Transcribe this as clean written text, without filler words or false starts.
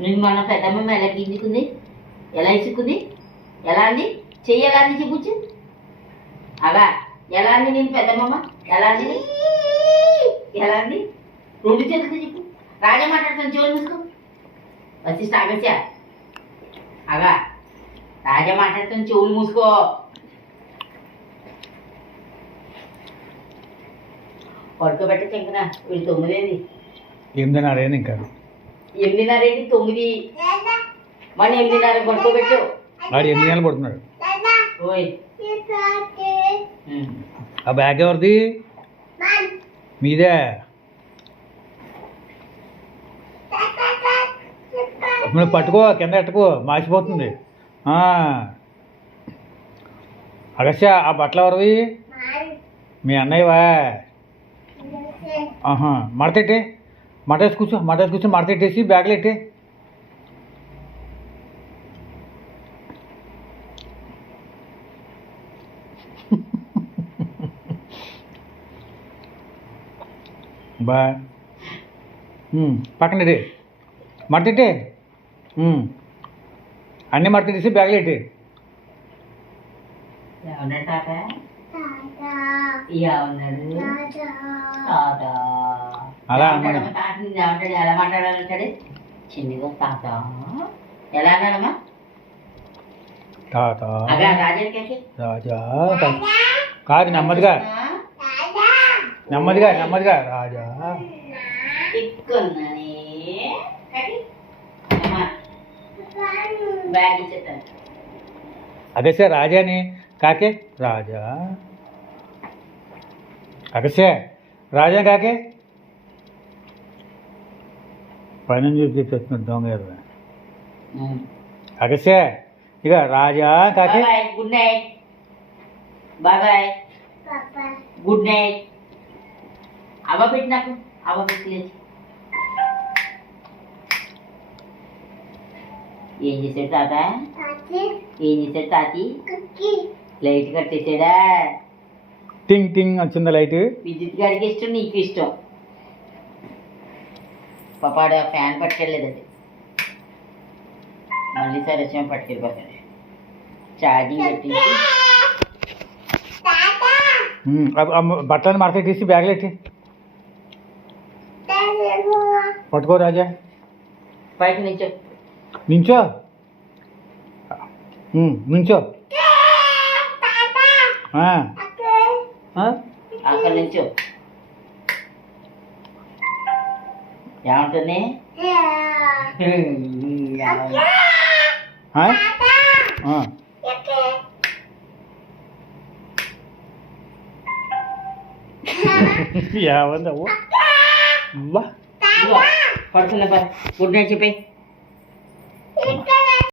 నేను మన పెద్దమ్మ ఎలా గింజుకుంది, ఎలా ఇసుకుంది, ఎలా అంది, చెయ్యి ఎలా అంది చూపుచ్చు. అలా ఎలా అంది నేను పెద్దమ్మ, ఎలా అంది, ఎలా అంది, రెండు చేతులతో చెప్పు. రాజా మాట్లాడుతాను, చెవులు మూసుకో. వచ్చి ఆగస్యా అగా రాజా మాట్లాడుతాను, చెవులు మూసుకో. పడుకోబెట్ట చెంకనా వీళ్ళు 9 ఏంది, 8:30 అయింది. ఇంకా 8:30 ఏంటి, 9 మన 8:30 పడుకోబెట్టు. వాడు 8 గంటలు పడుతున్నాడు. ఓయ్ ఆ బ్యాగ్ ఎవరిది? మీదే. నువ్వు పట్టుకో, కింద ఎట్టుకో, మాసిపోతుంది. అగస్య ఆ బట్టలు ఎవరివి? మీ అన్నయ్యవా? మడతెట్టే, మడేసి కూర్చో, మడతెట్టేసి బ్యాగ్లో ఎట్టే. బా పక్కన ఇదే మడతెట్టే, అన్నీ మడతెట్టేసి బ్యాగ్లో ఎట్టే. ఏమన్నాడు తాత? ఏమన్నాడు తాత? అలా తాత ఏమంటాడు, ఎలా మాట్లాడాలంటాడు? చిన్నగా తాత ఎలా అన్నాడమ్మా? తాత అగా రాజాకి రాజా కాదు, నెమ్మదిగా రాజా. ఎక్కున్నానే బ్యాగ్ ఇచ్చేస్తాను. అగస్య రాజాని కాకే రాజా, అగస్య రాజా కాకే పైన చూపిస్తున్నాడు దొంగ కదా. అగస్య ఇక రాజా కాకే. Good night, bye bye, good night. అవ్వ పెట్టి నాకు, అవ్వ పెట్టి లేచి. ఏం చేశాడు తాత? ఏం చేశాడు తాతి? లైట్ కట్టేసాడా? టింగ్ టింగ్ వచ్చిందా లైట్? విద్యుత్ గారికి ఇష్టం, నీకు ఇష్టం. పాపాడు ఫ్యాన్ పట్టుకెళ్ళలేదు, అది మళ్ళీ సరే వచ్చాము పట్టుకెళ్ళిపోతాడు. ఛార్జింగ్ పెట్టించి బట్టలను మడతెట్టేసి బ్యాగ్లో ఎట్టి. పట్టుకో రాజా, పైకి నించో, నించో, నించో. అక్కడ నించో. ఏమంటుంది? ఏమంది అవ్వ? పడుతున్నా, గుడ్ నైట్ చెప్పే.